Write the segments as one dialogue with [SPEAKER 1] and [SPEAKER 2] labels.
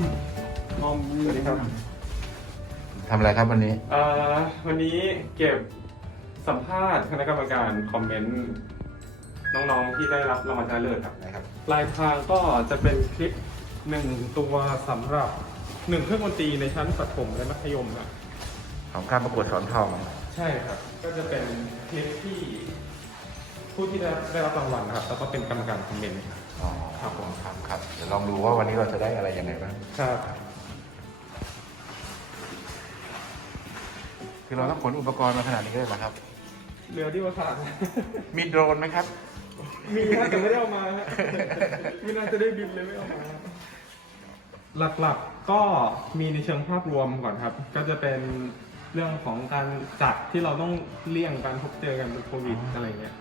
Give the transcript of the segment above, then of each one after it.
[SPEAKER 1] สวัสดีครับ
[SPEAKER 2] ทำอะไรครับวันนี้
[SPEAKER 1] อ่อวันนี้เก็บสัมภาษณ์คณะกรรมการคอมเมนต์ น้องๆที่ได้รับรางวัลชนะเลิศครับ
[SPEAKER 2] นะครับ
[SPEAKER 1] ปลายทางก็จะเป็นคลิปหนึ่งตัวสำหรับหนึ่งเครื่องดนตรีในชั้นประถมและมัธยมครับ
[SPEAKER 2] ของการประกวดสอนทอง
[SPEAKER 1] ใช่ครับ ก็จะเป็นคลิปที่ผู้ที่ได้ได้รับรางวัลนะครับ แล้วก็เป็นกรรมการคอมเมนต์ครับ
[SPEAKER 2] อ๋อ
[SPEAKER 1] ครับผม
[SPEAKER 2] ครับครับเดี๋ยวลองดูว่าวันนี้เราจะได้อะไรยังไงบ้าง
[SPEAKER 1] ครับ
[SPEAKER 2] คือเราต้องขนอุปกรณ์มาขนาดนี้เลยเหรอครับ
[SPEAKER 1] เรือที่วาสาน
[SPEAKER 2] มีโดรนไหมครับ
[SPEAKER 1] มีฮะแต่ไม่ได้เอามาฮะไม่น่าจะได้บินเลยไม่เอามา หลักๆก็มีในเชิงภาพรวมก่อนครับ ก็จะเป็นเรื่องของการจัดที่เราต้องเลี่ยงการพบเจอกันเป็นโควิด
[SPEAKER 2] อ๋ออ
[SPEAKER 1] อะไรเงี้ย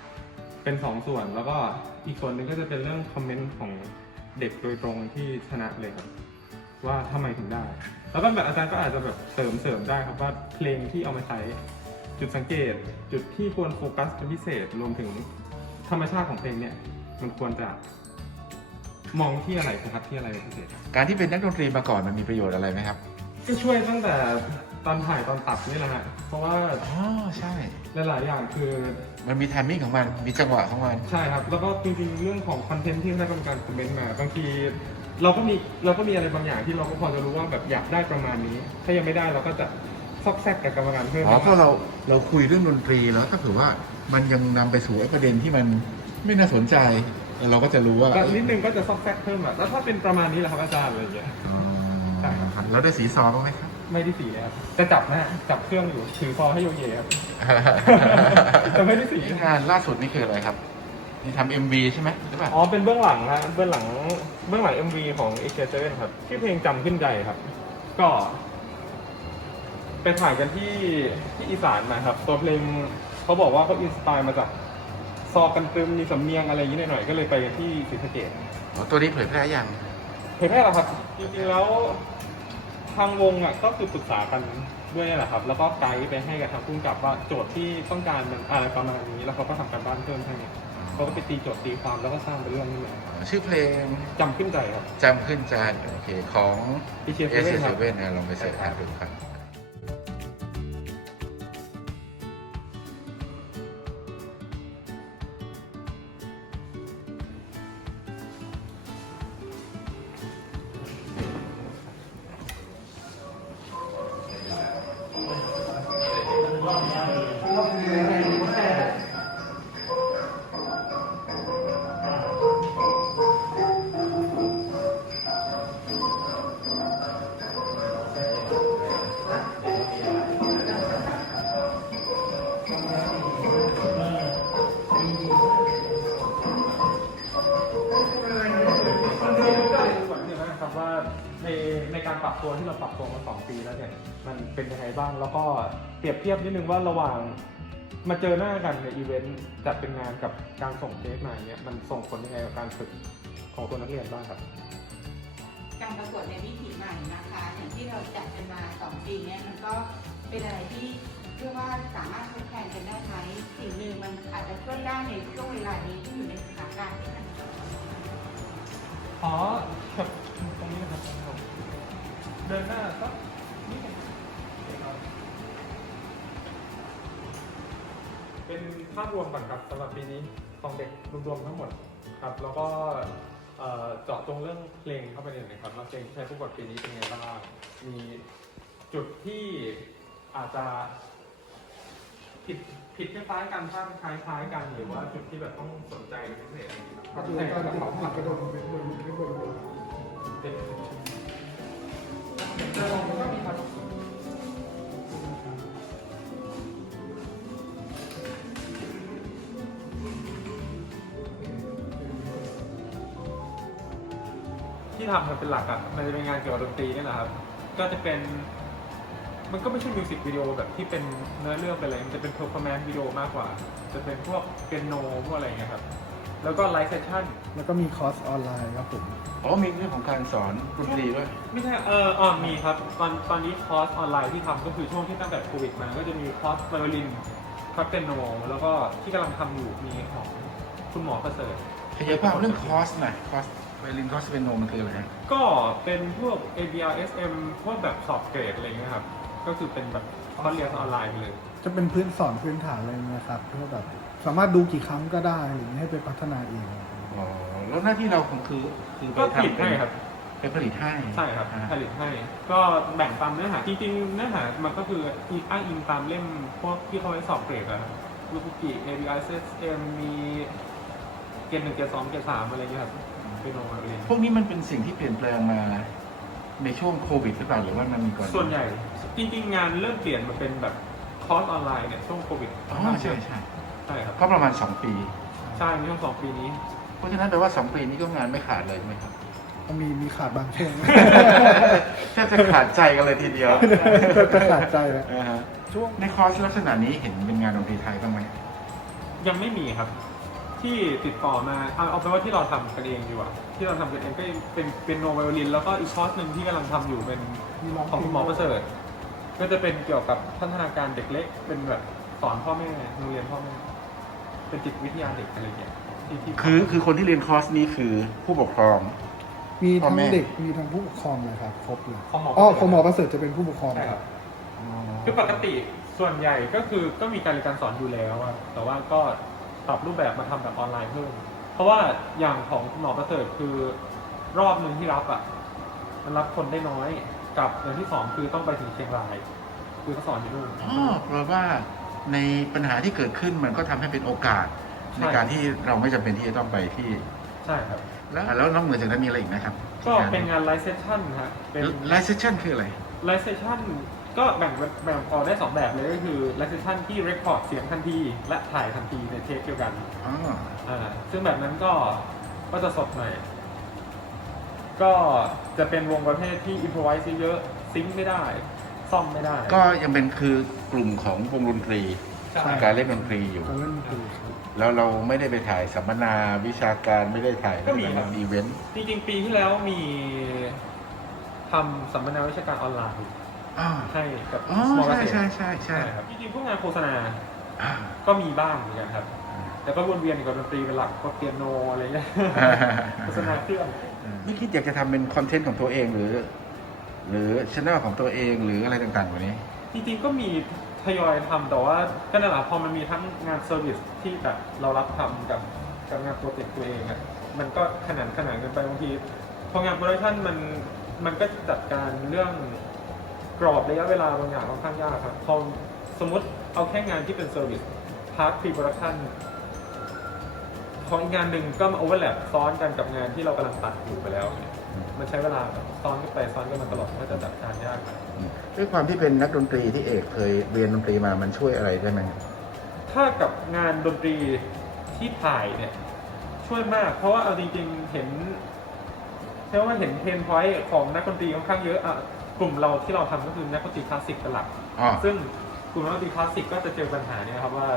[SPEAKER 1] เป็นสองส่วนแล้วก็อีกส่วนหนึ่งก็จะเป็นเรื่องคอมเมนต์ของเด็กโดยตรงที่ชนะเลยครับว่าทำไมถึงได้ แล้วก็แบบอาจารย์ก็อาจจะแบบเสริมเสริมได้ครับว่าเพลงที่เอามาใช้จุดสังเกต จุดที่ควรโฟกัสเป็นพิเศษรวมถึงธรรมชาติของเพลงเนี่ยมันควรจะมองที่อะไรโฟกัสที่อะไรเป็นพิเศษ
[SPEAKER 2] การที่เป็นนักดนตรีมาก่อนมันมีประโยชน์อะไรไหมครับ
[SPEAKER 1] ก็ช่วยตั้งแต่ตอนถ่ายตอนตัดนี่แหละฮะเพราะว่า
[SPEAKER 2] อ๋อใช่
[SPEAKER 1] หลายๆอย่างคือ
[SPEAKER 2] มันมีไทมิ่งของมัน มีจังหวะของมัน
[SPEAKER 1] ใช่ครับ แล้วก็จริงๆ เรื่องของคอนเทนต์ที่คณะกรรมการคอมเมนต์มา บางทีเราก็มีเราก็มีอะไรบางอย่างที่เราก็พอจะรู้ว่าแบบอยากได้ประมาณนี้ ถ้ายังไม่ได้เราก็จะซอกแซกกับกรรมการเพิ่ม
[SPEAKER 2] อ๋อเพราะเราเราคุยเรื่องดนตรีแล้วถ้าเผื่อว่ามันยังนำไปสู่ไอ้ประเด็นที่มันไม่น่าสนใจ เราก็จะรู้ว่า
[SPEAKER 1] ก็นิดนึงก็จะซอกแซกเพิ่มอะแล้วถ้าเป็นประมาณนี้แหละครับอาจารย์อะไรอย่างเงี้ย
[SPEAKER 2] อ๋อ
[SPEAKER 1] ใช่ครับ
[SPEAKER 2] แล้วได้สีซอบ้างไหมครับ
[SPEAKER 1] ไม่ได้สีเลยครับจะจับนะฮะจับเครื่องอยู่ถือฟอให้โยเยครับ แต่ไม่ได้สี
[SPEAKER 2] งานล่าสุดนี่คืออะไรครับ นี่ทำเอ็มวีใช่ไหมหรือเปล่า
[SPEAKER 1] อ๋อเป็นเบื้องหลังฮะเบื้องหลังเบื้องหลัง MV ของเอ็กเซเครับชื่อเพลงจำขึ้นใจครับ ก็ ไปถ่ายกันที่ที่อีสานมาครับ ตัวเพลงเขาบอกว่าเขาอินสปายมาจากซอกันตึมมีสำเนียงอะไรอย่างนี้หน่อยๆก็เลยไปที่ศรีสะเกษ
[SPEAKER 2] อ๋อตัวนี้เผยแพร่ยัง
[SPEAKER 1] เผยแพร่แล้วครับ จริงๆแล้ว ทางวงอะก็คือปรึกษากันด้วยนี่แหละครับ แล้วก็ไกด์ไปให้กับทางผู้กำกับว่าโจทย์ที่ต้องการมันอะไรประมาณนี้ แล้วเขาก็ทำการบ้านเพิ่มให้เขาก็ไปตีโจทย์ตีความแล้วก็สร้างเป็นเรื่องนี้เลย
[SPEAKER 2] ชื่อเพลง
[SPEAKER 1] จำขึ้นใจครับ
[SPEAKER 2] จำขึ้นใจโอเคของ
[SPEAKER 1] พี่เชียร์
[SPEAKER 2] เอ
[SPEAKER 1] เซ
[SPEAKER 2] ส
[SPEAKER 1] เว่นค
[SPEAKER 2] เซ
[SPEAKER 1] รับ
[SPEAKER 2] เว่นนะลองไปเสิร์ชหาดูครับ
[SPEAKER 1] ครับว่าในในการปรับตัวที่เราปรับตัวมาสองปีแล้วเนี่ยมันเป็นยังไงบ้างแล้วก็เปรียบเทียบนิดนึงว่าระหว่างมาเจอหน้ากันในอีเวนต์จัดเป็นงานกับการส่งเทปมาเนี่ยมันส่งผลยังไงกับการฝึกของตัวนักเรียนบ้างครับ
[SPEAKER 3] การประกวดในวิถีใหม่นะคะ อย่างที่เราจัดกันมาสองปีเนี้ยมันก็เป็นอะไรที่เรียกว่าสามารถทดแทนกันได้ไหมสิ่งหนึ่งมันอาจจะช่วยได้ในช่วงเวลานี้ที่อยู่ในสถานการณ์ที่มัน
[SPEAKER 1] อ๋อครับตรงนี้นะครับผมเดินหน้ากนิดหนึ่เป็นภาพรวมก่อนครับสำหรับปีนี้ของเด็กรวมๆทั้งหมดครับ แล้วก็เจาะจงเรื่องเพลงเข้าไปในอยนะครับว่าเพลงที่ใช้ประกวดปีนี้เป็นไงบ้างมีจุดที่อาจจะผิด ผิดคล้ายๆกันภาพคล้ายๆกัน หรือว่าจุดที่แบบต้องสนใจเป็นพิเศษอะไรอย่างเงี้ยครับ
[SPEAKER 4] คือการติดติดกกระโดดเป็นบนเป็นบน
[SPEAKER 1] เป็นเจอของก็มีครับที่ทำมันเป็นหลักอะ มันจะเป็นงานเกี่ยวกับดนตรีนี่แหละครับ ก็จะเป็น มันก็ไม่ใช่มิวสิกวิดีโอแบบที่เป็นเนื้อเรื่องเป็นอะไรมันจะเป็นเพอร์ฟอร์แมนซ์วิดีโอมากกว่า จะเป็นพวกเปียโนพวกอะไรอย่างเงี้ยครับ แล้วก็ไลฟ์เซสชั่น
[SPEAKER 4] แล้วก็มีคอร์สออนไลน์ครับผม
[SPEAKER 2] อ๋อมีเรื่องของการสอนดนตรีด้วย
[SPEAKER 1] ไม่ใช่เอออ่ามีครับ ตอนตอนนี้คอร์สออนไลน์ที่ทำก็คือช่วงที่ตั้งแต่โควิดมา ก็จะมีคอร์สไวโอลินคอร์สเปียโนแล้วก็ที่กำลังทำอยู่มีของคุณหมอประเสริฐ
[SPEAKER 2] ขยายความเรื่องคอสหน่อยคอสไวลินคอสเปนโนมันคืออะไรฮะ
[SPEAKER 1] ก็เป็นพวก ABR SM พวกแบบสอบเกรดอะไรเงี้ยครับ ก็คือเป็นแบบคอร์สเรียนออนไลน์ไปเลย
[SPEAKER 4] จะเป็นพื้นสอนพื้นฐานอะไรเงี้ยครับเพื่อแบบสามารถดูกี่ครั้งก็ได้หรือให้ไปพัฒนาเอง
[SPEAKER 2] อ๋อแล้วหน้าที่เราของคือคือ
[SPEAKER 1] ก็ผ
[SPEAKER 2] ไป
[SPEAKER 1] ลิต
[SPEAKER 2] ทำเป็น
[SPEAKER 1] ให้ครับ
[SPEAKER 2] ไปผลิตให้
[SPEAKER 1] ใช่ครับ
[SPEAKER 2] อ่า
[SPEAKER 1] ผลิตให้ ก็แบ่งตามเนื้อหาจริงๆเนื้อหามันก็คืออีกอ้างอิงตามเล่มพวกที่เขาไว้สอบเกรดอะครับลูกุกิ ABR SM มีเกรดหนึ่งเกรดสองเกรดสามอะไรเงี้ยครับเป็นโนมาเรียน
[SPEAKER 2] พวกนี้มันเป็นสิ่งที่เปลี่ยนแปลงมา ในช่วงโควิดหรือเปล่าหรือว่ามันมีก่อน
[SPEAKER 1] ส่วนใหญ่จริงๆงานเริ่มเปลี่ยนมาเป็นแบบคอร์สออนไลน์เนี่ยช่วงโควิด
[SPEAKER 2] อ๋อใช่ใช่
[SPEAKER 1] ใช่ครับ
[SPEAKER 2] ก็ประมาณ 2 ปี
[SPEAKER 1] ใช่ในช่วงสองปีนี้
[SPEAKER 2] เพราะฉะนั้นแปลว่า 2 ปีนี้ก็งานไม่ขาดเลยใช่ไหมครับ
[SPEAKER 4] ก็มีมีขาดบางช่วง
[SPEAKER 2] แทบจะขาดใจกันเลยทีเดียว
[SPEAKER 4] ก็ขาดใจแล้ว
[SPEAKER 2] อ่าฮะ
[SPEAKER 4] ช่วง
[SPEAKER 2] ในคอร์สลักษณะนี้เห็นเป็นงานดนตรีไทยบ้างไหม
[SPEAKER 1] ยังไม่มีครับ ที่ติดต่อมาเอาเอาเป็นว่าที่เราทำกันเองดีกว่าที่เราทำกันเองก็เป็นเป็นโนไวโอลิน แล้วก็อีกคอร์สหนึ่งที่กำลังทำอยู่เป็น
[SPEAKER 4] มีร้อง
[SPEAKER 1] ของคุณหมอประเสริฐก็จะเป็นเกี่ยวกับพัฒนาการเด็กเล็ก เป็นแบบสอนพ่อแม่โรงเรียนพ่อแม่เป็นจิตวิทยาเด็กอะไรอย่างเงี้ยที่ที่
[SPEAKER 2] คือคือคนที่เรียนคอร์สนี้คือผู้ปกครอง
[SPEAKER 4] มีทั้ง
[SPEAKER 2] พ่อแม่
[SPEAKER 4] เด็กมีทั้งผู้ปกครองเลยครับครบเลย
[SPEAKER 1] ของหมอ
[SPEAKER 4] อ๋อ
[SPEAKER 1] ประเสริฐ
[SPEAKER 4] ของหมอประเสริฐจะเป็นผู้ปกครอง
[SPEAKER 1] ใช่
[SPEAKER 4] ค
[SPEAKER 1] ค
[SPEAKER 4] รั
[SPEAKER 1] รั
[SPEAKER 4] บ บ
[SPEAKER 1] คือปกติส่วนใหญ่ก็คือก็มีการเรียนการสอนอยู่แล้วอะแต่ว่าก็ ปรับรูปแบบมาทำแบบออนไลน์เพิ่ม เพราะว่าอย่างของคุณหมอประเสริฐคือรอบหนึ่งที่รับอะมันรับคนได้น้อยกับอย่างที่สองคือต้องไปถึงเชียงราย คือเขาสอนอยู่นู่น
[SPEAKER 2] อ๋อเพราะว่าในปัญหาที่เกิดขึ้นมันก็ทำให้เป็นโอกาส
[SPEAKER 1] ใช่
[SPEAKER 2] ในการที่เราไม่จำเป็นที่จะต้องไปที่
[SPEAKER 1] ใช่ครับ
[SPEAKER 2] แล้วแล้วนอกเหนือจากนั้นมีอะไรอีกนะครับ
[SPEAKER 1] ก็เป็นงานไลฟ์เซสชั่นฮะเป็น
[SPEAKER 2] ไลฟ์เซสชั่นคืออะไร
[SPEAKER 1] ไลฟ์เซสชั่น ก็แบ่งแบ่งออกได้สองแบบเลยก็คือไลฟ์เซสชั่นที่เรคคอร์ดเสียงทันที และถ่ายทันทีในเทปเดียวกัน
[SPEAKER 2] อ๋อ
[SPEAKER 1] อ่าซึ่งแบบนั้นก็ก็จะสดหน่อย ก็จะเป็นวงประเภทที่อินพ o ไวซ์เยอะซิงค์ไม่ได้ ซ่อมไม่ได้
[SPEAKER 2] ก็ยังเป็นคือกลุ่มของวงดนตรี
[SPEAKER 1] ใช่
[SPEAKER 2] การเล่นดนตรีอยู่
[SPEAKER 4] การเล่นดนตรีครับ
[SPEAKER 2] แล้วเราไม่ได้ไปถ่ายสัมมนาวิชาการไม่ได้ถ่าย
[SPEAKER 1] ก็มีครับ
[SPEAKER 2] อีเวนต์
[SPEAKER 1] จริงๆ ปีที่แล้วมีทำสัมมนาวิชาการออนไลน์
[SPEAKER 2] อ๋อ
[SPEAKER 1] ให้กับ
[SPEAKER 2] อ๋อ
[SPEAKER 1] small
[SPEAKER 2] ใช่
[SPEAKER 1] business
[SPEAKER 2] ใช่ใช่ใช่
[SPEAKER 1] ใช่ครับจริงๆพวกงานโฆษณา
[SPEAKER 2] อ่า
[SPEAKER 1] ก็มีบ้างเหมือนกันครับ แต่ก็วนเวียนอยู่กับดนตรีเป็นหลักก็เปียโนอะไรเงี้ยโฆษณาเครื่อง
[SPEAKER 2] ไม่คิดอยากจะทำเป็นคอนเทนต์ของตัวเองหรือ หรือช anel ของตัวเองหรืออะไรต่างๆกว่านี้
[SPEAKER 1] จริงๆก็มีทยอยทำแต่ว่าก็นั่นแหละพอมันมีทั้งงานเซอร์วิสที่แบบเรารับทำกับกับงานโปรเจกต์ตัวเองอะมันก็ขนาดขนาดกันไปบางทีพองานโปรดักชันมันมันก็จัดการเรื่อง กรอบระยะเวลาบางอย่างค่อนข้างยากครับพอสมมติเอาแค่งานที่เป็นเซอร์วิสพาร์ทพรีโปรดักชันของอีกงานหนึ่งก็มาโอเวอร์แลปซ้อนกันกับงานที่เรากำลังตัดอยู่ไปแล้วเนี่ยมันใช้เวลาแบบซ้อนกันไปซ้อนกันมาตลอดก็จะจัดการยากครับ
[SPEAKER 2] ด้วยความที่เป็นนักดนตรีที่เอกเคยเรียนดนตรีมามันช่วยอะไรได้ไหม
[SPEAKER 1] ถ้ากับงานดนตรีที่ถ่ายเนี่ยช่วยมาก เพราะว่าเอาจริงๆเห็นเรียกว่าเห็นเพนพอยต์ของนักดนตรีค่อนข้างเยอะอะ กลุ่มเราที่เราทำก็คือนักดนตรีคลาสสิกเป็นหลัก
[SPEAKER 2] อ๋อ
[SPEAKER 1] ซึ่งกลุ่มนักดนตรีคลาสสิกก็จะเจอปัญหาเนี่ยครับว่า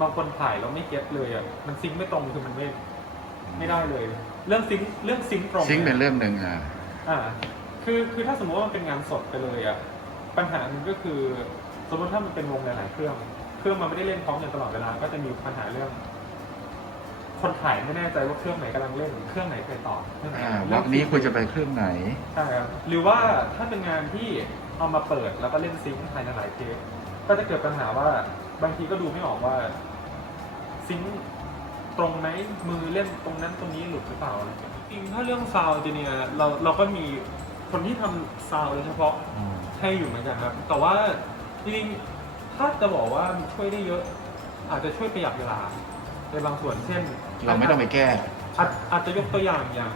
[SPEAKER 1] บางคนถ่ายแล้วไม่เก็ตเลยอะมันซิงค์ไม่ตรงคือมันไม่ไม่ได้เลย เรื่องซิงค์เรื่องซิงค์ตรง
[SPEAKER 2] ซิงค์เป็น
[SPEAKER 1] ย
[SPEAKER 2] เรื่องหนึ่งอ่า
[SPEAKER 1] อ่า คือ คือถ้าสมมติว่ามันเป็นงานสดไปเลยอะปัญหาหนึ่งก็คือ สมมติถ้ามันเป็นวงหลายๆเครื่อง เครื่องมันไม่ได้เล่นพร้อมกันตลอดเวลา ก็จะมีปัญหาเรื่อง คนถ่ายไม่แน่ใจว่าเครื่องไหนกำลังเล่นเครื่องไหนไปต่อเครื่องไหน
[SPEAKER 2] อ่าวักนี้ควรจะไปเครื่องไหน
[SPEAKER 1] ใช่ครับหรือว่าถ้าเป็นงานที่เอามาเปิดแล้วก็เล่นซิงค์ภายในหลายเทปก็จะเกิดปัญหาว่าบางทีก็ดูไม่ออกว่าซิงค์ตรงไหนมือเล่นตรงนั้นตรงนี้หลุดหรือเปล่าอะไรอย่างเงี้ยจริงๆถ้าเรื่องซาวด์จเนี่ยเราเราก็มีคนที่ทำซาวด์โดยเฉพาะให้อยู่เหมือนกันครับ แต่ว่าจริงๆถ้าจะบอกว่ามันช่วยได้เยอะ อาจจะช่วยประหยัดเวลา ในบางส่วนเช่น
[SPEAKER 2] เราไม่ต้องไปแก้
[SPEAKER 1] อาจอาจจะยกตัวอย่างอย่าง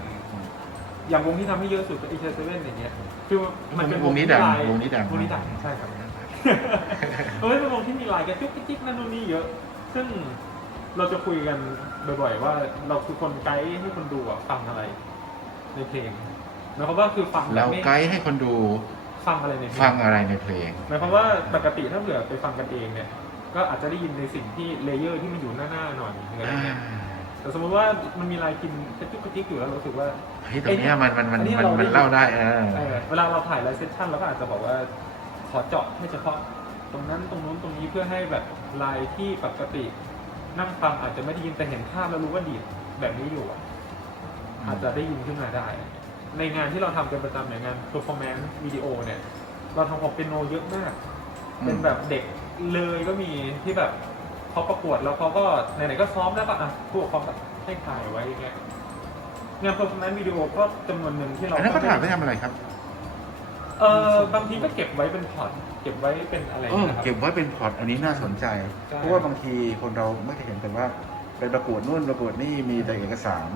[SPEAKER 1] อย่างวงที่ทำให้เยอะสุดก็เอเชเซเว่นอย่างเงี้ยคือมันเป็น
[SPEAKER 2] วงนี้ดัง
[SPEAKER 1] ที่ลายว
[SPEAKER 2] งนี้ดัง
[SPEAKER 1] วงนี้ดังใช่ครับเออเป็นวงที่มีลายกระจุกกระจิกนั่นนู่นนี่เยอะ ซึ่งเราจะคุยกันบ่อยๆว่าเราคือคนไกด์ให้คนดูอะฟังอะไร ในเพลงหมายความว่าคือฟัง
[SPEAKER 2] เรา
[SPEAKER 1] ไม่
[SPEAKER 2] ไกด์ให้คนดู
[SPEAKER 1] ฟังอะไรในเพลง
[SPEAKER 2] ฟังอะไรในเพลง
[SPEAKER 1] หมายความว่าปกติถ้าเผื่อไปฟังกันเองเนี่ย ก็อาจจะได้ยินในสิ่งที่เลเยอร์ที่มันอยู่หน้าๆหน่อยอะไรเงี้ยแต่สมมติว่ามันมีลายกินกระจุกกระจิกอยู่แล้วเรารู้สึกว่า
[SPEAKER 2] เฮ้ยตรงเนี้ยมันมันมัน
[SPEAKER 1] อันนี้
[SPEAKER 2] มัน
[SPEAKER 1] เรา
[SPEAKER 2] มันเล่าได้เออ
[SPEAKER 1] เออเวลาเราถ่ายไลฟ์เซสชั่นเราก็อาจจะบอกว่าขอเจาะให้เฉพาะ ตรงนั้นตรงนู้นตรงนี้เพื่อให้แบบลายที่ปกตินั่งฟังอาจจะไม่ได้ยินแต่เห็นภาพแล้วรู้ว่าดีดแบบนี้อยู่อะอาจจะได้ยินขึ้นมาได้ ในงานที่เราทำเป็นประจำเนี่ยงาน performance วิดีโอเนี่ย เราทำของเปียโนเยอะมาก
[SPEAKER 2] อืม
[SPEAKER 1] เป็นแบบเด็ก เลยก็มีที่แบบเขาประกวดแล้วเขาก็ไหนๆก็ซ้อมแล้วก็อะผู้ปกครองก็ให้ถ่ายไว้อย่างเงี้ยงาน performance วิดีโอก็จำนวนหนึ่งที่เรา
[SPEAKER 2] อันนั้นเขาถ่ายไว้ทำอะไรครับ
[SPEAKER 1] เออบางทีก็เก็บไว้เป็นพอร์ตเก็บไว้เป็นอะไร
[SPEAKER 2] เออ
[SPEAKER 1] นะครับ
[SPEAKER 2] เก็บไว้เป็นพอร์ตอันนี้น่าสนใจ
[SPEAKER 1] ใช่
[SPEAKER 2] เพราะว่าบางทีคนเราไม่ได้เห็นแต่ว่าไปประกวดนู่นประกวดนี่มีแต่เอกสาร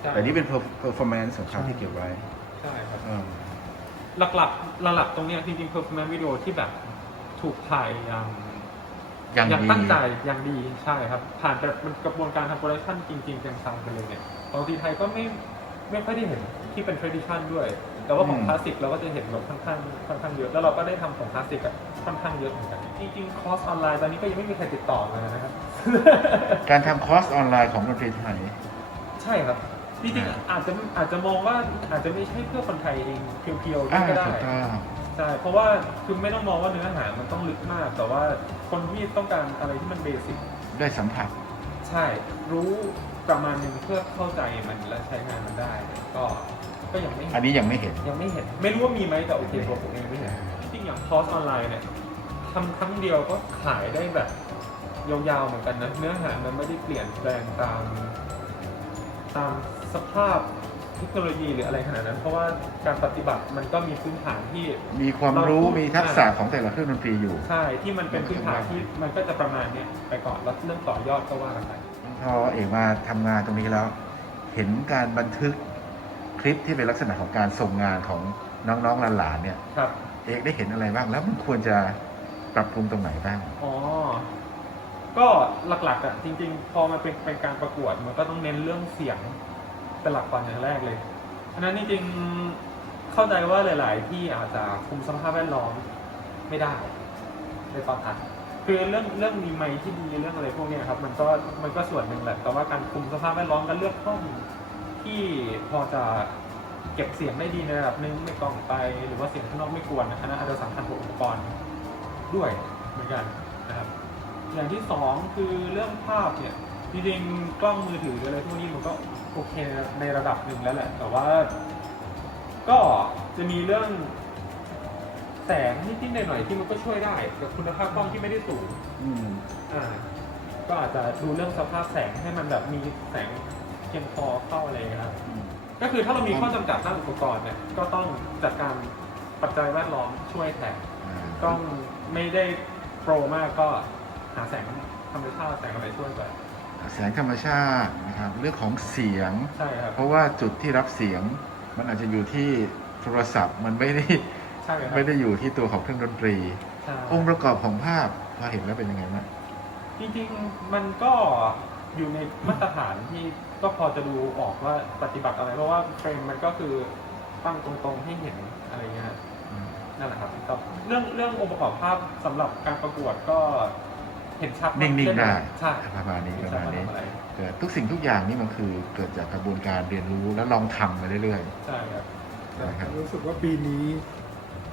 [SPEAKER 1] ใช่
[SPEAKER 2] แต่นี่เป็น performance ของเขาที่เก็บไว้
[SPEAKER 1] ใช่ครับ
[SPEAKER 2] เออ
[SPEAKER 1] หลักๆหลักๆตรงเนี้ยจริงๆ performance วิดีโอที่แบบถูกถ่ายอย่าง
[SPEAKER 2] อย่าง
[SPEAKER 1] อย่าง
[SPEAKER 2] ดี
[SPEAKER 1] ตั้งใจอย่างดีใช่ครับ ผ่านแบบกระบวนการทำโปรดักชันจริงๆจังๆไปเลยเนี่ยปกติไทยก็ไม่ไม่ค่อยได้เห็นที่เป็น tradition ด้วย แต่ว่าของคลาสสิกเราก็จะเห็นแบบค่อนข้างค่อนข้างเยอะ แล้วเราก็ได้ทำของคลาสสิกอะค่อนข้างเยอะเหมือนกันจริงๆคอร์สออนไลน์ตอนนี้ก็ยังไม่มีใครติดต่อมานะครับ
[SPEAKER 2] การทำคอร์สออนไลน์ของดนตรีไทย
[SPEAKER 1] ใช่ครับจริงๆอาจจะอาจจะมองว่าอาจจะไม่ใช่เพื่อคนไทยเองเพียวๆด้ว
[SPEAKER 2] อ่าย
[SPEAKER 1] ก็ได้
[SPEAKER 2] ถูกต้อง
[SPEAKER 1] ใช่เพราะว่าคือไม่ต้องมองว่าเนื้อหามันต้องลึกมาก แต่ว่าคนที่ต้องการอะไรที่มันเบสิก
[SPEAKER 2] ได้สัมผัส
[SPEAKER 1] ใช่ รู้ประมาณหนึงเพื่อเข้าใจมันและใช้งานมันได้ ก็ก็ยังไม่
[SPEAKER 2] อั
[SPEAKER 1] เห็
[SPEAKER 2] น
[SPEAKER 1] น
[SPEAKER 2] นี้ยังไม่เห็น
[SPEAKER 1] ยังไม่เห็น ไม่รู้ว่ามีไหมแต่โอเคตัวผมเองไม่เห็นจริงๆอย่างคอร์สออนไลน์เนี่ยทำครั้งเดียวก็ขายได้แบบยาวๆเหมือนกันนะเนื้อหามันไม่ได้เปลี่ยนแปลงตามตามสภาพ เทคโนโลยีหรืออะไรขนาดนั้น เพราะว่าการปฏิบัติมันก็มีพื้นฐานที่
[SPEAKER 2] มีความรู้
[SPEAKER 1] เรามี
[SPEAKER 2] มีทักษะของแต่ละเครื่องดนตรีอยู่
[SPEAKER 1] ใช่ที่มันเป็นพื้นฐานที่มันก็จะประมาณเนี้ยไปก่อนแล้วเรื่องต่อยอดก็ว่ากันไป
[SPEAKER 2] พอเอกมาทำงานตรงนี้แล้ว เห็นการบันทึกคลิปที่เป็นลักษณะของการส่งงานของน้องๆหลานๆเนี่ย
[SPEAKER 1] ครับ
[SPEAKER 2] เอกได้เห็นอะไรบ้างแล้วมันควรจะปรับปรุงตรงไหนบ้าง
[SPEAKER 1] อ๋อก็หลักๆอะจริง ๆ พอมันเป็นเป็นการประกวดมันก็ต้องเน้นเรื่องเสียง เป็นหลักก่อนอย่างแรกเลยอันนั้นจริงๆเข้าใจว่าหลาย ๆ ที่อาจจะคุมสภาพแวดล้อมไม่ได้ในตอนอัดคือเรื่องเรื่องมีไมค์ที่ดีเรื่องอะไรพวกนี้ครับ มันก็มันก็ส่วนหนึ่งแหละแต่ว่าการคุมสภาพแวดล้อมการเลือกห้องที่พอจะเก็บเสียงได้ดีในระดับหนึงไม่กล้องไป หรือว่าเสียงข้างนอกไม่กวนนะอันนั้นอาจจะสำคัญกว่าอุปกรณ์ด้วยเหมือนกันนะครับ อย่างที่สองคือเรื่องภาพเนี่ยจริงๆกล้องมือถืออะไรพวกนี้มันก็ โอเคในระดับหนึ่งแล้วแหละ แต่ว่า ก็จะมีเรื่อง แสงนิดๆหน่อยๆที่มันก็ช่วยได้กับคุณภาพกล้องที่ไม่ได้สูง
[SPEAKER 2] อืม
[SPEAKER 1] อ่า ก็อาจจะดูเรื่องสภาพแสงให้มันแบบมีแสงเพียงพอเข้าอะไรอย่างเงี้ยครับก็คือถ้าเรามีข้อจำกัดด้านอุปกรณ์เนี่ยก็ต้องจัดการปัจจัยแวดล้อมช่วยแทนกล้องไม่ได้โปรมากก็หาแสงธรรมชาติแสงอะไรช่วยไป
[SPEAKER 2] แสงธรรมชาตินะครับเรื่องของเสียง
[SPEAKER 1] ใช่ครับ
[SPEAKER 2] เพราะว่าจุดที่รับเสียงมันอาจจะอยู่ที่โทรศัพท์มันไม่ได้
[SPEAKER 1] ใช่ครับ
[SPEAKER 2] ไม่ได้อยู่ที่ตัวของเครื่องดนตรี
[SPEAKER 1] ใช่
[SPEAKER 2] องค์ประกอบของภาพพอเห็นแล้วเป็นยังไงบ้าง
[SPEAKER 1] จริงๆมันก็อยู่ในมาตรฐานที่ก็พอจะดูออกว่าปฏิบัติอะไรเพราะว่าเฟรมมันก็คือตั้งตรงๆให้เห็นอะไรเงี้ย
[SPEAKER 2] อืม
[SPEAKER 1] นั่นแหละครับแต่เรื่องเรื่ององค์ประกอบภาพสำหรับการประกวดก็ เห็นชัด
[SPEAKER 2] นิ่งๆได้
[SPEAKER 1] ใช่
[SPEAKER 2] ประมาณนี้
[SPEAKER 1] เห็
[SPEAKER 2] ป
[SPEAKER 1] น
[SPEAKER 2] ระ
[SPEAKER 1] ชัด
[SPEAKER 2] มาณ
[SPEAKER 1] ว่า
[SPEAKER 2] นี้
[SPEAKER 1] ทำอะไร
[SPEAKER 2] เกิดทุกสิ่งทุกอย่างนี่มันคือเกิดจากกระบวนการเรียนรู้แล้วลองทำไปเรื่อย
[SPEAKER 1] ใช่ครับ
[SPEAKER 2] ๆนะครับ
[SPEAKER 4] รู้สึกว่าปีนี้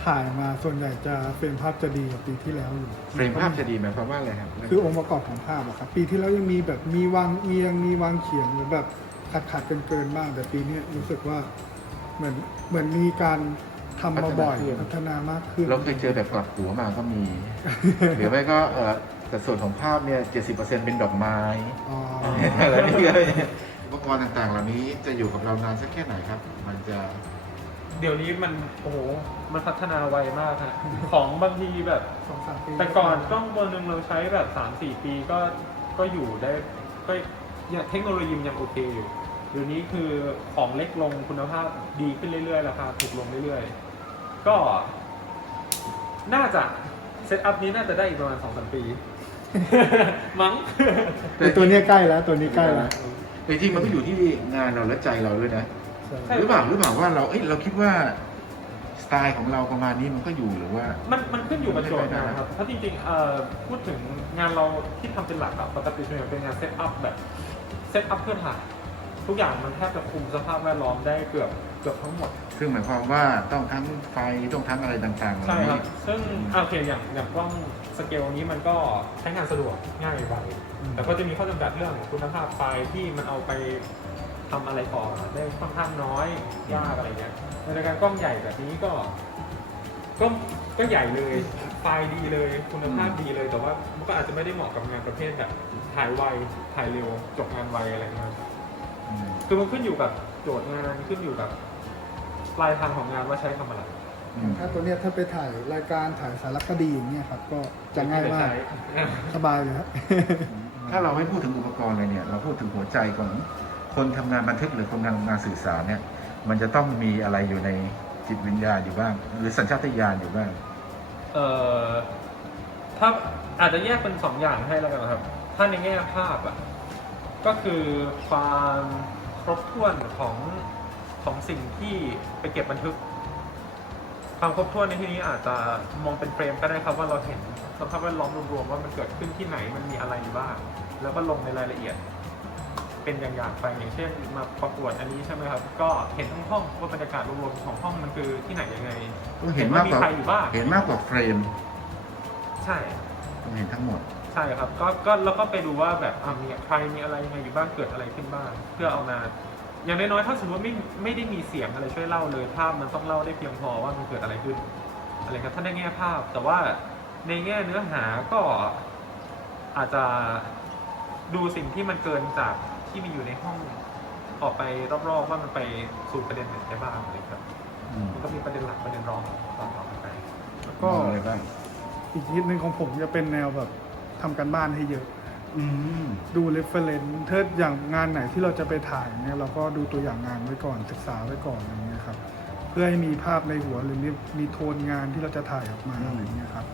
[SPEAKER 4] ถ่ายมาส่วนใหญ่จะเฟรมภาพจะดีกว่าปีที่แล้วอยู่
[SPEAKER 2] เฟรมภาพจะดีหมายความว่าอะไรครับ
[SPEAKER 4] คือองค์ประกอบของภาพอะครับปีที่แล้วยังมีแบบมีวางเอียงมีวางเฉียงหรือแบบขาดขาดเกินเกินๆบ้างแต่ปีนี้รู้สึกว่าเหมือนเหมือนมีการ ทำมาบ่อยพัฒนามากขึ้น
[SPEAKER 2] เราเคยเจอแบบกลับหัวมาก็มี หรือไม่ก็เออแต่ส่วนของภาพเนี่ย70%เป็นดอกไม้
[SPEAKER 4] อ๋อ
[SPEAKER 2] อะไรนี่ก็อุปกรณ์ต่างๆ เหล่านี้จะอยู่กับเรานานสักแค่ไหนครับ มันจะ
[SPEAKER 1] เดี๋ยวนี้มันโอ้โหมันพัฒนาไวมากฮะของบางทีแบบ
[SPEAKER 4] สองสามปี
[SPEAKER 1] แต่ก่อนกล้องตัวหนึ่งเราใช้แบบสามสี่ปีก็ก็อยู่ได้ก็ยังเทคโนโลยีมันยังโอเคอยู่เดี๋ยวนี้คือของเล็กลงคุณภาพดีขึ้นเรื่อยๆราคาถูกลงเรื่อยๆ ก็ น่าจะเซตอัพนี้น่าจะได้อีกประมาณสองสามปี มั้ง
[SPEAKER 4] แต่ตัวเนี้ยใกล้แล้ว ตัวนี้ใกล้แล้ว
[SPEAKER 2] แต่จริงๆมันก็อยู่ที่งานเราและใจเราด้วยนะ
[SPEAKER 4] ใช่
[SPEAKER 1] ใช่
[SPEAKER 2] หรือเปล่าหรือเปล่าว่าเราเอ้ยเราคิดว่าสไตล์ของเราประมาณนี้มันก็อยู่หรือว่า
[SPEAKER 1] มันมันขึ้นอยู่กับโจทย์งานนะครับเพราะจริงๆเอ่อพูดถึงงานเราที่ทำเป็นหลักอะปกติส่วนใหญ่เป็นงานเซตอัพแบบเซตอัพเพื่อถ่ายทุกอย่างมันแทบจะคุมสภาพแวดล้อมได้เกือบเกือบทั้งหมด
[SPEAKER 2] ซึ่งหมายความว่าต้องทั้งไฟต้องทั้งอะไรต่างๆเหล่า
[SPEAKER 1] ใช่ครั
[SPEAKER 2] นี้
[SPEAKER 1] บ ซึ่งอะโอเคอย่างอย่างกล้องสเกลนี้มันก็ใช้งานสะดวกง่ายไปแต่ก็จะมีข้อจำกัดเรื่องคุณภาพไฟล์ที่มันเอาไปทำอะไรต่อได้ค่อนข้างน้อยยากอะไรเงี้ยในรายการกล้องใหญ่แบบนี้ก็ก็ก็ใหญ่เลยไฟล์ดีเลยคุณภาพดีเลย แต่ว่ามันก็อาจจะไม่ได้เหมาะกับงานประเภทแบบถ่ายไวถ่ายเร็วจบงานไวอะไรเงี้ย
[SPEAKER 2] อืม
[SPEAKER 1] คือมันขึ้นอยู่กับโจทย์งานขึ้นอยู่กับ ปลายทางของงานว่าใช้ทำอะไร
[SPEAKER 2] อืม
[SPEAKER 4] ถ้าตัวเนี้ยถ้าไปถ่ายรายการถ่ายสารคดีอย่างเงี้ยครับก็จะง่ายมาก
[SPEAKER 1] ใช้
[SPEAKER 4] สบายเลยครับ
[SPEAKER 2] ถ้าเราไม่พูดถึงอุปกรณ์เลยเนี่ย เราพูดถึงหัวใจของคนทำงานบันทึกหรือคนทำงานสื่อสารเนี่ย มันจะต้องมีอะไรอยู่ในจิตวิญญาณอยู่บ้าง หรือสัญชาตญาณอยู่บ้าง
[SPEAKER 1] เอ่อถ้าอาจจะแยกเป็นสองอย่างให้แล้วกันครับ ถ้าในแง่ภาพอะ ก็คือความครบถ้วนของ ของสิ่งที่ไปเก็บบันทึก ความครบถ้วนในที่นี้อาจจะมองเป็นเฟรมก็ได้ครับว่าเราเห็นสภาพแวดล้อมรวมๆว่ามันเกิดขึ้นที่ไหนมันมีอะไรอยู่บ้างแล้วก็ลงในรายละเอียด เป็นอย่างๆไปอย่างเช่นมาประกวดอันนี้ใช่ไหมครับ ก็เห็นทั้งห้องว่าบรรยากาศรวมๆของห้องมันคือที่ไหนยังไง
[SPEAKER 2] ก็เห็นมากกว่า
[SPEAKER 1] ใครอยู่บ้าง
[SPEAKER 2] เห็นมากกว่าเฟรม
[SPEAKER 1] ใช่
[SPEAKER 2] ต้องเห็นทั้งหมด
[SPEAKER 1] ใช่ครับก็ก็แล้วก็ไปดูว่าแบบอะมีใครมีอะไรยังไงอยู่บ้างเกิดอะไรขึ้นบ้างเพื่อเอามา อย่างน้อยๆถ้าสมมติว่าไม่ไม่ได้มีเสียงอะไรช่วยเล่าเลยภาพมันต้องเล่าได้เพียงพอว่ามันเกิดอะไรขึ้นอะไรครับถ้าในแง่ภาพ แต่ว่าในแง่เนื้อหาก็อาจจะดูสิ่งที่มันเกินจากที่มีอยู่ในห้องออกไปรอบๆว่ามันไปสู่ประเด็นไหนได้บ้างอะไรครับ
[SPEAKER 2] อืม
[SPEAKER 1] มันก็มีประเด็นหลักประเด็นรองต่อๆกันไป
[SPEAKER 4] ก็
[SPEAKER 2] มองอะไรบ้าง
[SPEAKER 4] อีกนิดนึงของผมจะเป็นแนวแบบทำกันบ้านให้เยอะ
[SPEAKER 2] อืม
[SPEAKER 4] ดู reference ถ้าอย่างงานไหนที่เราจะไปถ่ายเนี่ยเราก็ดูตัวอย่างงานไว้ก่อนศึกษาไว้ก่อนอย่างเงี้ยครับ เพื่อให้มีภาพในหัวหรือมีมีโทนงานที่เราจะถ่ายออกมาอะไรเงี้ยครับ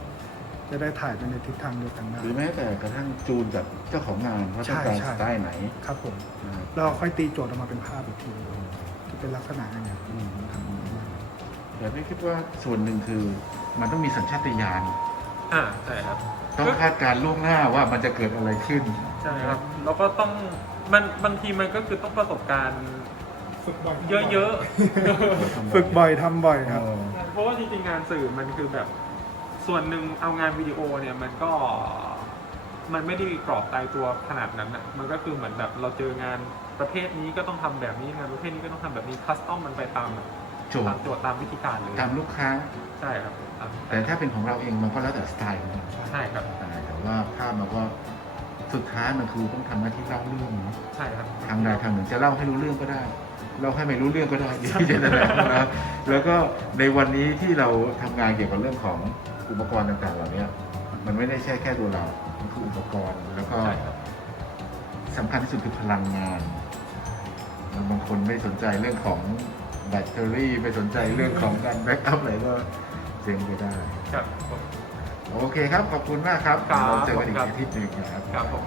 [SPEAKER 4] จะได้ถ่ายไปในทิศทางเดียวกันได้
[SPEAKER 2] หรือแม้แต่กระทั่งจูนกับเจ้าของงานว่าต้องการ
[SPEAKER 4] ใช่
[SPEAKER 2] ส
[SPEAKER 4] ใช่
[SPEAKER 2] ไตล์ไหน
[SPEAKER 4] ครับผม
[SPEAKER 2] นะครับ
[SPEAKER 4] แล้วเราค่อยตีโจทย์ออกมาเป็นภาพอีกทีที่เป็นลักษณะยังไง
[SPEAKER 2] อืมแต่ไม่คิดว่าส่วนหนึ่งคือมันต้องมีสัญชาตญาณ
[SPEAKER 1] อ่าใช่ครับ
[SPEAKER 2] ต้องคาดการณ์ล่วงหน้าว่ามันจะเกิดอะไรขึ้น
[SPEAKER 1] ใช่ครับแล้วก็ต้องมันบางทีมันก็คือต้องประสบการณ์
[SPEAKER 4] ฝึกบ่อย
[SPEAKER 1] เยอะ
[SPEAKER 4] ฝึกบ่อยทำบ่อยครับ
[SPEAKER 1] ๆเพราะว่าจริงๆงานสื่อมันคือแบบ ส่วนหนึ่งเอางานวิดีโอเนี่ยมันก็มันไม่ได้มีกรอบตายตัวขนาดนั้นนะมันก็คือเหมือนแบบเราเจองานประเภทนี้ก็ต้องทำแบบนี้งานประเภทนี้ก็ต้องทำแบบนี้คัสตอมมันไปตาม
[SPEAKER 2] โจท
[SPEAKER 1] ตาม
[SPEAKER 2] ย์
[SPEAKER 1] โจทย์ตามวิธีการเลย
[SPEAKER 2] ตามลูกค้า
[SPEAKER 1] ใช่ครับตาม
[SPEAKER 2] แต่ถ้าเป็นของเราเองมันก็แล้วแต่สไตล์ของเรา
[SPEAKER 1] ใช่ครับ
[SPEAKER 2] แต่ว่าภาพมันก็สุดท้ายมันคือต้องทำหน้าที่เล่าเรื่องเนาะ
[SPEAKER 1] ใช่ครับ
[SPEAKER 2] ทางใดทางหนึ่งจะเล่าให้รู้เรื่องก็ได้เล่าให้ไม่รู้เรื่องก็ได้ที่จะได้นะครับแล้วก็ในวันนี้ที่เราทำงานเกี่ยวกับเรื่องของอุปกรณ์ต่างๆเหล่านี้มันไม่ได้ใช่แค่ตัวเรา มันคืออุปกรณ์แล้วก็
[SPEAKER 1] ใช่ครับ
[SPEAKER 2] สำคัญที่สุดคือพลังงาน บางคนไม่สนใจเรื่องของ แบตเตอรี่ไม่สนใจเรื่องของการแบ็กอัพอะไรก็เจ๊งไปได้
[SPEAKER 1] ครับผม
[SPEAKER 2] โอเคครับ ขอบคุณมากครับ
[SPEAKER 1] ครับ
[SPEAKER 2] เราเจอกันอีก
[SPEAKER 1] ครับ
[SPEAKER 2] อาทิตย์หนึ่งนะครับ
[SPEAKER 1] ครับผม